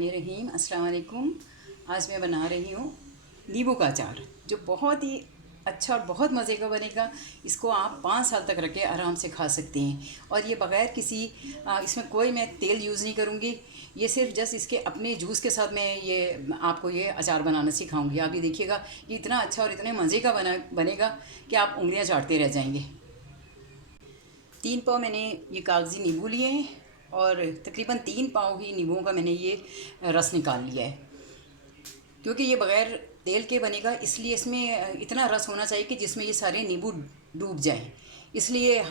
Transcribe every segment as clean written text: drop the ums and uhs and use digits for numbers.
बिस्मिल्लाहिर्रहमानिर्रहीम। अस्सलाम वालेकुम। आज मैं बना रही हूँ नींबू का अचार, जो बहुत ही अच्छा और बहुत मज़े का बनेगा। इसको आप 5 साल तक रख के आराम से खा सकते हैं। और ये बग़ैर किसी इसमें कोई मैं तेल यूज़ नहीं करूँगी। ये सिर्फ जस्ट इसके अपने जूस के साथ मैं ये आपको ये अचार बनाना सिखाऊंगी। आप ये देखिएगा, ये इतना अच्छा और इतने मज़े का बनेगा कि आप उंगलियाँ चाटते रह जाएंगे। 3 पाव मैंने ये कागज़ी नींबू लिए हैं और तकरीबन 3 पाव ही नींबुओं का मैंने ये रस निकाल लिया है। क्योंकि ये बग़ैर तेल के बनेगा, इसलिए इसमें इतना रस होना चाहिए कि जिसमें ये सारे नींबू डूब जाएं। इसलिए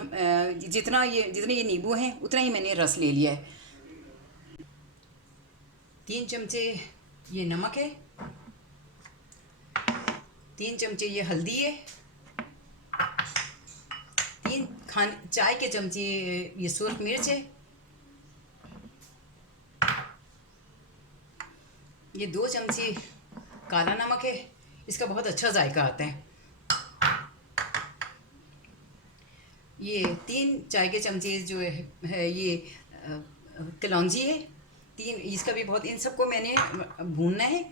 जितने ये नींबू हैं उतना ही मैंने रस ले लिया है। 3 चमचे ये नमक है, 3 चमचे ये हल्दी है, 3 चाय के चमचे ये सुर्ख मिर्च है, ये 2 चमचे काला नमक है। इसका बहुत अच्छा जायका आता है। ये 3 चाय के चमचे जो है ये कलौंजी है, 3 इसका भी बहुत, इन सबको मैंने भूनना है।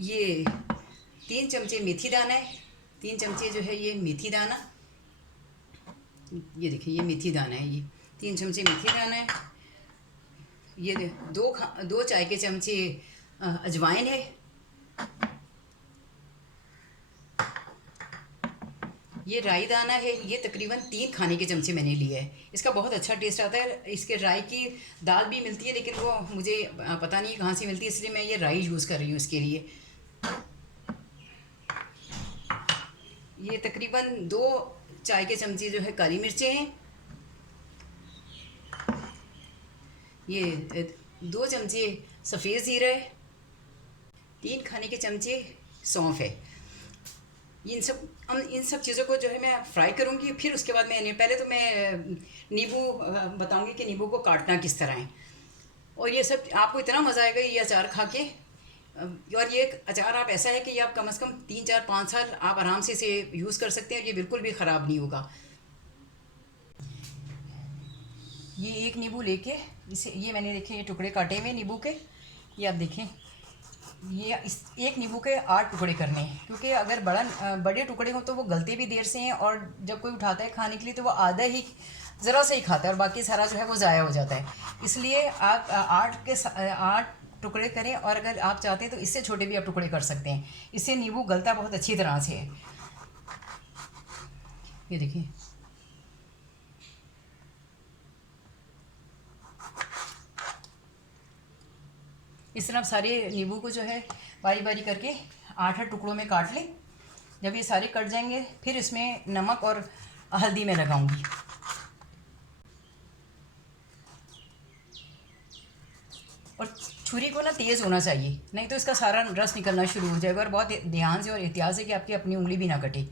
ये 3 चमचे मेथी दाना है, 3 चमचे जो है ये मेथी दाना, ये देखिए ये मेथी दाना है, ये 3 चमचे मेथी दाना है। ये 2 चाय के चमचे अजवाइन है। ये राई दाना है, ये तकरीबन 3 खाने के चमचे मैंने लिए है। इसका बहुत अच्छा टेस्ट आता है। इसके राई की दाल भी मिलती है, लेकिन वो मुझे पता नहीं कहाँ से मिलती है, इसलिए मैं ये राई यूज़ कर रही हूँ इसके लिए। ये तकरीबन 2 चाय के चमचे जो है काली मिर्चें हैं। ये 2 चमचे सफ़ेद ज़ीरा है, 3 खाने के चमचे सौंफ है। इन सब चीज़ों को जो है मैं फ्राई करूँगी। फिर उसके बाद पहले तो मैं नींबू बताऊँगी कि नींबू को काटना किस तरह है। और ये सब आपको इतना मज़ा आएगा ये अचार खा के। और ये अचार आप ऐसा है कि ये आप कम से कम 3, 4, 5 साल आप आराम से इसे यूज़ कर सकते हैं। ये बिल्कुल भी ख़राब नहीं होगा। ये एक नींबू लेके ये मैंने देखे ये टुकड़े काटे हुए नींबू के, ये आप देखें, ये इस एक नींबू के 8 टुकड़े करने हैं। क्योंकि अगर बड़े टुकड़े हों तो वो गलते भी देर से हैं, और जब कोई उठाता है खाने के लिए तो वो आधा ही ज़रा सा ही खाता है और बाकी सारा जो है वो ज़ाया हो जाता है। इसलिए आप 8 टुकड़े करें, और अगर आप चाहते हैं तो इससे छोटे भी आप टुकड़े कर सकते हैं। इससे नींबू गलता बहुत अच्छी तरह से है। ये देखिए, इस तरह सारे नींबू को जो है बारी बारी करके 8 टुकड़ों में काट लें। जब ये सारे कट जाएंगे फिर इसमें नमक और हल्दी में लगाऊंगी। और छुरी को ना तेज़ होना चाहिए, नहीं तो इसका सारा रस निकलना शुरू हो जाएगा। और बहुत ध्यान से और एहतियात से कि आपकी अपनी उंगली भी ना कटे।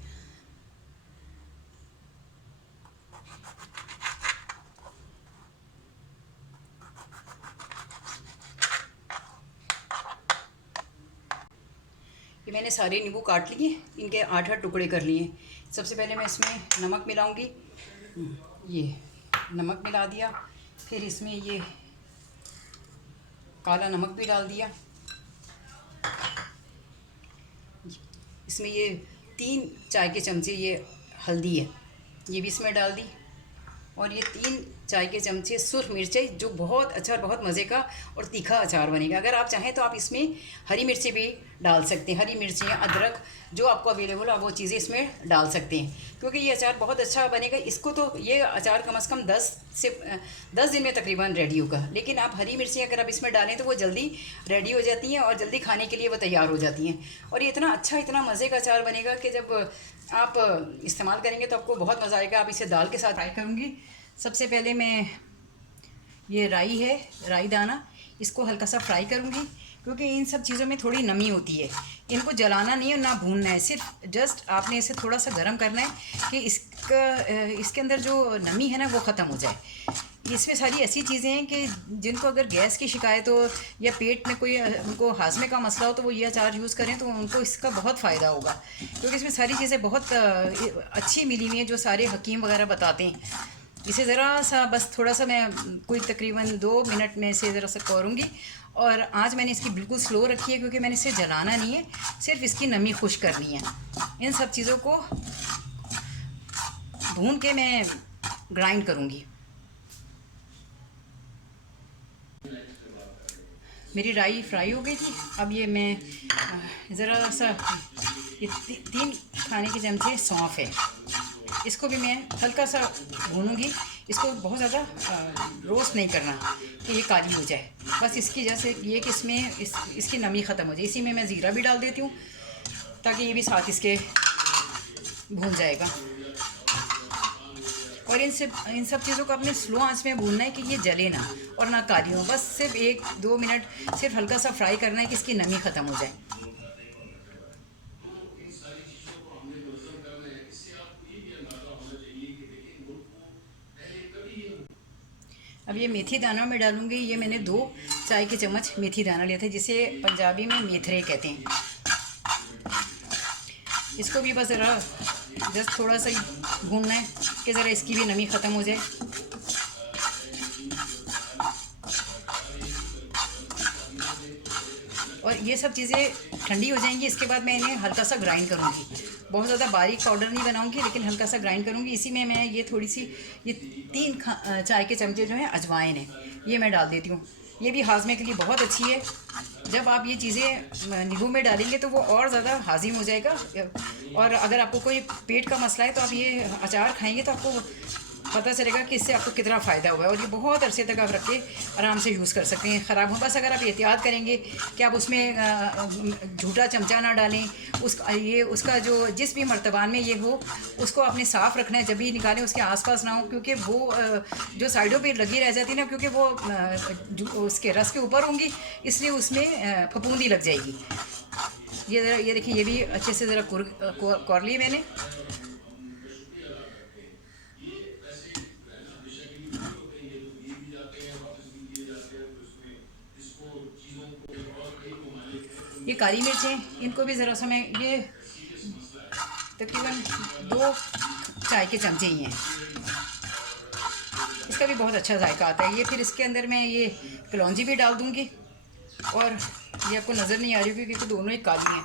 ये मैंने सारे नींबू काट लिए, इनके 8 टुकड़े कर लिए। सबसे पहले मैं इसमें नमक मिलाऊंगी। ये नमक मिला दिया, फिर इसमें ये काला नमक भी डाल दिया। इसमें ये 3 चाय के चमचे ये हल्दी है, ये भी इसमें डाल दी। और ये 3 चाय के चमचे सुर्ख मिर्चें, जो बहुत अच्छा और बहुत मज़े का और तीखा अचार बनेगा। अगर आप चाहें तो आप इसमें हरी मिर्ची भी डाल सकते हैं। हरी मिर्चियाँ, अदरक, जो आपको अवेलेबल है वो चीज़ें इसमें डाल सकते हैं, क्योंकि ये अचार बहुत अच्छा बनेगा। इसको तो ये अचार कम से कम 10 दिन में तकरीबन रेडी होगा। लेकिन आप हरी मिर्ची अगर आप इसमें डालें तो वो जल्दी रेडी हो जाती हैं और जल्दी खाने के लिए वो तैयार हो जाती हैं। और ये इतना अच्छा, इतना मज़े का अचार बनेगा कि जब आप इस्तेमाल करेंगे तो आपको बहुत मज़ा आएगा। आप इसे दाल के साथ फ्राई करूँगी। सबसे पहले मैं ये राई है, राई दाना, इसको हल्का सा फ्राई करूँगी, क्योंकि इन सब चीज़ों में थोड़ी नमी होती है। इनको जलाना नहीं है ना भूनना है, सिर्फ जस्ट आपने इसे थोड़ा सा गर्म करना है कि इसके अंदर जो नमी है ना वो ख़त्म हो जाए। इसमें सारी ऐसी चीज़ें हैं कि जिनको अगर गैस की शिकायत हो या पेट में कोई उनको हाजमे का मसला हो तो वो ये अचार यूज़ करें तो उनको इसका बहुत फ़ायदा होगा। क्योंकि इसमें सारी चीज़ें बहुत अच्छी मिली हुई हैं जो सारे हकीम वगैरह बताते हैं। इसे ज़रा सा बस थोड़ा सा मैं कोई तकरीबन 2 मिनट में इसे ज़रा सा करूँगी। और आँच मैंने इसकी बिल्कुल स्लो रखी है क्योंकि मैंने इसे जलाना नहीं है, सिर्फ इसकी नमी खुश करनी है। इन सब चीज़ों को भून के मैं ग्राइंड करूँगी। मेरी राई फ्राई हो गई थी। अब ये मैं ज़रा सा ये 3 खाने के चमचे सौंफ है, इसको भी मैं हल्का सा भूनूंगी। इसको बहुत ज़्यादा रोस्ट नहीं करना कि ये काली हो जाए, बस इसकी जैसे ये कि इसमें इसकी नमी ख़त्म हो जाए। इसी में मैं ज़ीरा भी डाल देती हूँ ताकि ये भी साथ इसके भून जाएगा। और इन सब चीज़ों को अपने स्लो आंच में भूनना है कि ये जले ना और ना काली हो। बस सिर्फ 1-2 मिनट सिर्फ हल्का सा फ्राई करना है कि इसकी नमी ख़त्म हो जाए। अब ये मेथी दाना में डालूंगी। ये मैंने 2 चाय के चम्मच मेथी दाना लिया था, जिसे पंजाबी में मेथरे कहते हैं। इसको भी बस ज़रा जस्ट थोड़ा सा ही भूनना है कि ज़रा इसकी भी नमी ख़त्म हो जाए। और ये सब चीज़ें ठंडी हो जाएंगी, इसके बाद मैं इन्हें हल्का सा ग्राइंड करूँगी। बहुत ज़्यादा बारीक पाउडर नहीं बनाऊँगी, लेकिन हल्का सा ग्राइंड करूँगी। इसी में मैं ये थोड़ी सी ये 3 चाय के चमचे जो हैं अजवाइन है, ये मैं डाल देती हूँ। ये भी हाजमे के लिए बहुत अच्छी है। जब आप ये चीज़ें नींबू में डालेंगे तो वो और ज़्यादा हाजिम हो जाएगा। और अगर आपको कोई पेट का मसला है तो आप ये अचार खाएंगे तो आपको पता चलेगा कि इससे आपको कितना फ़ायदा हुआ है। और ये बहुत अरसे तक आप रख के आराम से यूज़ कर सकते हैं, ख़राब हो। बस अगर आप एहतियात करेंगे कि आप उसमें झूठा चमचा ना डालें, उसका जो जिस भी मर्तबान में ये हो उसको आपने साफ़ रखना है। जब भी निकालें उसके आसपास ना हो, क्योंकि वो जो साइडों पे लगी रह जाती है ना, क्योंकि वो उसके रस के ऊपर होंगी, इसलिए उसमें फफूंदी लग जाएगी। ये देखिए, ये भी अच्छे से ज़रा कौर ली मैंने। ये काली मिर्च है, इनको भी ज़रा सा मैं ये तकरीबन 2 चाय के चमचे ही हैं। इसका भी बहुत अच्छा जायका आता है। ये फिर इसके अंदर मैं ये कलौंजी भी डाल दूँगी। और ये आपको नज़र नहीं आ रही क्योंकि दोनों ही काली हैं।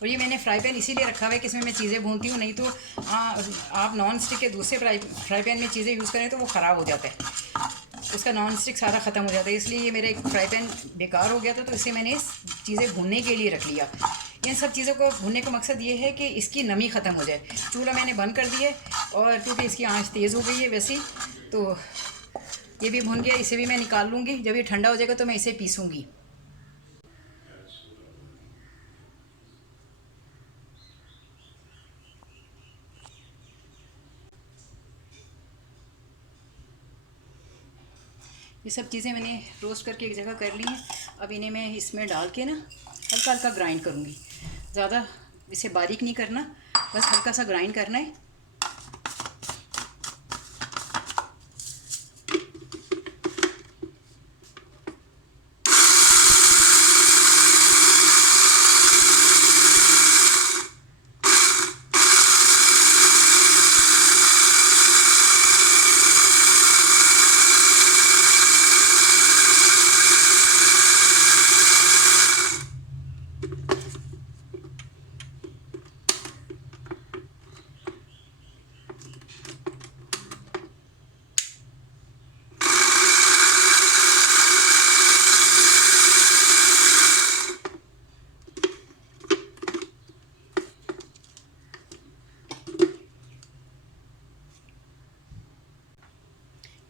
और ये मैंने फ्राई पैन इसीलिए रखा हुआ है कि इसमें मैं चीज़ें भूनती हूँ, नहीं तो आप नॉन स्टिक के दूसरे फ्राई पैन में चीज़ें यूज़ करें तो वो ख़राब हो जाता है, उसका नॉन स्टिक सारा ख़त्म हो जाता है। इसलिए ये मेरा एक फ्राई पैन बेकार हो गया था, तो इसे मैंने इस चीज़ें भूनने के लिए रख लिया। इन सब चीज़ों को भूनने का मकसद ये है कि इसकी नमी ख़त्म हो जाए। चूल्हा मैंने बंद कर दिया और क्योंकि इसकी आंच तेज़ हो गई है वैसे ही, तो ये भी भून गया। इसे भी मैं निकाल लूँगी। जब ये ठंडा हो जाएगा तो मैं इसे पीसूँगी। ये सब चीज़ें मैंने रोस्ट करके एक जगह कर ली हैं। अब इन्हें मैं इसमें डाल के ना हल्का हल्का ग्राइंड करूँगी। ज़्यादा इसे बारीक नहीं करना, बस हल्का सा ग्राइंड करना है।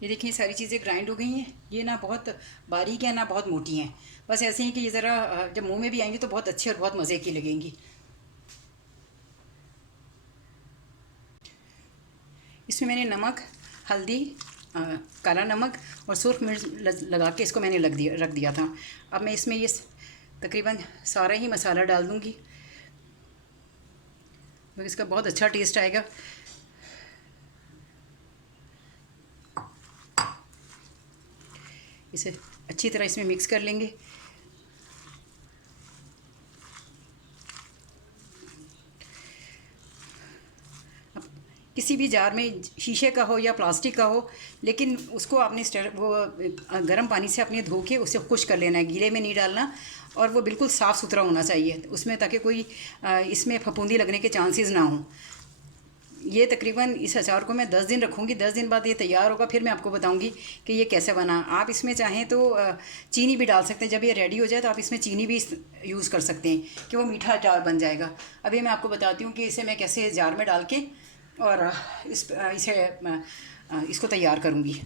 ये देखिए, सारी चीज़ें ग्राइंड हो गई हैं। ये ना बहुत बारीक है ना बहुत मोटी हैं, बस ऐसे ही कि ये ज़रा जब मुंह में भी आएंगी तो बहुत अच्छी और बहुत मज़े की लगेंगी। इसमें मैंने नमक, हल्दी, काला नमक और सुर्ख मिर्च लगा के इसको मैंने रख दिया था। अब मैं इसमें ये तकरीबन सारा ही मसाला डाल दूँगी, तो इसका बहुत अच्छा टेस्ट आएगा। इसे अच्छी तरह इसमें मिक्स कर लेंगे। अब किसी भी जार में, शीशे का हो या प्लास्टिक का हो, लेकिन उसको आपने गर्म पानी से अपने धो के उसे खुश कर लेना है, गीले में नहीं डालना। और वो बिल्कुल साफ़ सुथरा होना चाहिए उसमें, ताकि कोई इसमें फफूंदी लगने के चांसेस ना हो। ये तकरीबन इस अचार को मैं 10 दिन रखूँगी। 10 दिन बाद ये तैयार होगा, फिर मैं आपको बताऊँगी कि ये कैसे बना। आप इसमें चाहें तो चीनी भी डाल सकते हैं। जब ये रेडी हो जाए तो आप इसमें चीनी भी यूज़ कर सकते हैं कि वो मीठा अचार बन जाएगा। अभी मैं आपको बताती हूँ कि इसे मैं कैसे जार में डाल के और इसको तैयार करूँगी।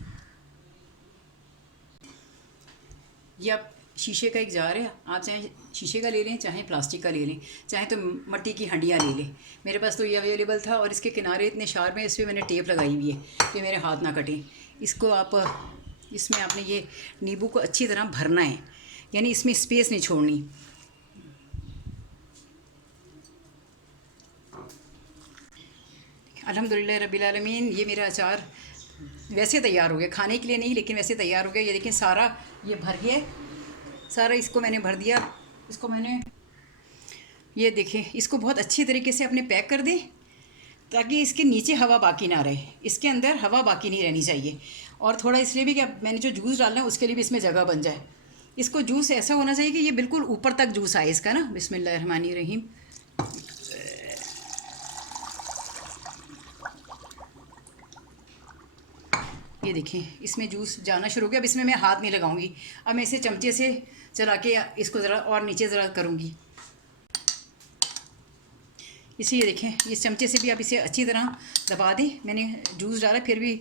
ये आप शीशे का एक जार है, आप चाहे शीशे का ले लें, चाहे प्लास्टिक का ले लें, चाहे तो मिट्टी की हंडिया ले लें। मेरे पास तो ये अवेलेबल था और इसके किनारे इतने शार्प हैं, इस पर मैंने टेप लगाई हुई है कि मेरे हाथ ना कटें। इसको आप इसमें आपने ये नींबू को अच्छी तरह भरना है, यानी इसमें स्पेस नहीं छोड़नी। अल्हम्दुलिल्लाह रब्बिल आलमीन, ये मेरा अचार वैसे तैयार हो गया, खाने के लिए नहीं लेकिन वैसे तैयार हो गया। ये देखिए सारा ये भर गया, सारा इसको मैंने भर दिया। इसको मैंने, ये देखें, इसको बहुत अच्छी तरीके से अपने पैक कर दें ताकि इसके नीचे हवा बाकी ना रहे, इसके अंदर हवा बाकी नहीं रहनी चाहिए। और थोड़ा इसलिए भी कि मैंने जो जूस डालना है उसके लिए भी इसमें जगह बन जाए। इसको जूस ऐसा होना चाहिए कि ये बिल्कुल ऊपर तक जूस आए इसका ना। बिस्मिल्लाहिर्रहमानिर्रहीम। ये देखें इसमें जूस जाना शुरू हो गया। अब इसमें मैं हाथ नहीं लगाऊंगी, अब मैं इसे चमचे से चला के इसको ज़रा और नीचे ज़रा करूँगी। इसे ये देखें, इस चमचे से भी आप इसे अच्छी तरह दबा दें। मैंने जूस डाला, फिर भी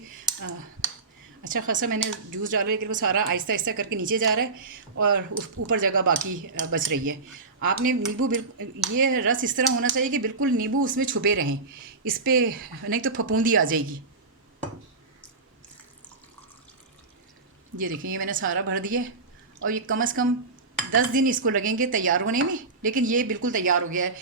अच्छा खासा मैंने जूस डाला, लेकिन वो सारा आहिस्ता आहिस्ता करके नीचे जा रहा है और ऊपर जगह बाकी बच रही है। आपने नींबू ये रस इस तरह होना चाहिए कि बिल्कुल नींबू उसमें छुपे रहें, इस पर नहीं तो फफूंदी आ जाएगी। ये देखिए ये मैंने सारा भर दिया और ये कम से कम 10 दिन इसको लगेंगे तैयार होने में, लेकिन ये बिल्कुल तैयार हो गया है,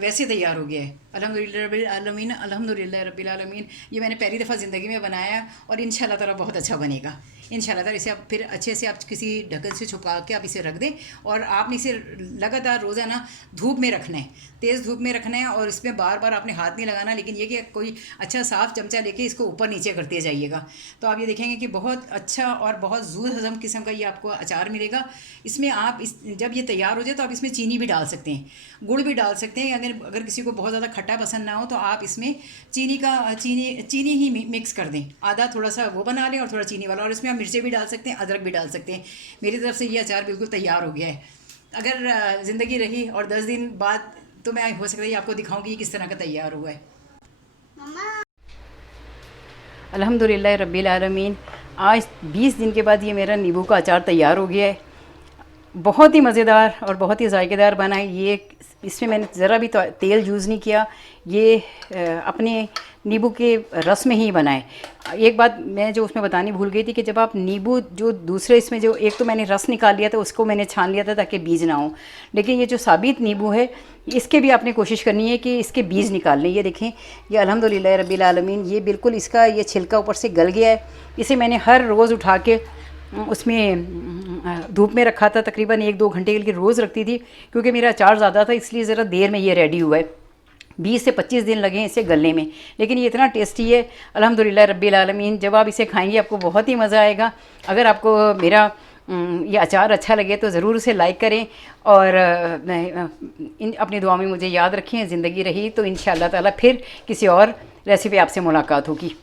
वैसे तैयार हो गया है। अल्हम्दुलिल्लाह रब्बिल आलमीन, अल्हम्दुलिल्लाह रब्बिल आलमीन। ये मैंने पहली दफ़ा ज़िंदगी में बनाया और इंशाल्लाह ताला बहुत अच्छा बनेगा इंशाल्लाह ताला। इसे आप फिर अच्छे से आप किसी ढक्कन से छुपा के आप इसे रख दें और आपने इसे लगातार रोज़ाना धूप में रखना है, तेज़ धूप में रखना है। और इसमें बार बार आपने हाथ नहीं लगाना, लेकिन ये कि कोई अच्छा साफ़ चमचा लेके इसको ऊपर नीचे करते जाइएगा। तो आप ये देखेंगे कि बहुत अच्छा और बहुत ज़ूर हज़म किस्म का ये आपको अचार मिलेगा। इसमें आप जब ये तैयार हो जाए तो आप इसमें चीनी भी डाल सकते हैं, गुड़ भी डाल सकते हैं। अगर किसी को बहुत ज़्यादा खट्टा पसंद ना हो तो आप इसमें चीनी ही मिक्स कर दें, आधा थोड़ा सा वो बना लें और थोड़ा चीनी वाला। और इसमें आप मिर्चें भी डाल सकते हैं, अदरक भी डाल सकते हैं। मेरी तरफ से ये अचार बिल्कुल तैयार हो गया है। अगर ज़िंदगी रही और 10 दिन बाद तो मैं हो सकता है आपको दिखाऊंगी किस तरह का तैयार हुआ है। अल्हम्दुलिल्लाह रब्बिल आलमीन, आज 20 दिन के बाद ये मेरा नींबू का अचार तैयार हो गया है। बहुत ही मज़ेदार और बहुत ही ज़ायकेदार बना है ये। इसमें मैंने ज़रा भी तेल यूज़ नहीं किया, ये अपने नींबू के रस में ही बनाए। एक बात मैं जो उसमें बतानी भूल गई थी कि जब आप नींबू जो दूसरे इसमें जो एक तो मैंने रस निकाल लिया था, उसको मैंने छान लिया था ताकि बीज ना हो, लेकिन ये जो साबित नींबू है इसके भी आपने कोशिश करनी है कि इसके बीज निकाल लें। ये देखें, ये अल्हम्दुलिल्लाह रब्बिल आलमीन, ये बिल्कुल इसका ये छिलका ऊपर से गल गया है। इसे मैंने हर रोज़ उठा के उसमें धूप में रखा था, तकरीबन 1-2 घंटे के लिए रोज़ रखती थी, क्योंकि मेरा अचार ज़्यादा था इसलिए ज़रा देर में ये रेडी हुआ है। 20 से 25 दिन लगे इसे गलने में, लेकिन ये इतना टेस्टी है अल्हम्दुलिल्लाह रब्बिल आलमीन। जब आप इसे खाएंगे आपको बहुत ही मज़ा आएगा। अगर आपको मेरा ये अचार अच्छा लगे तो ज़रूर उसे लाइक करें और अपनी दुआ में मुझे याद रखें। ज़िंदगी रही तो इंशाअल्लाह ताला फिर किसी और रेसिपी आपसे मुलाकात होगी।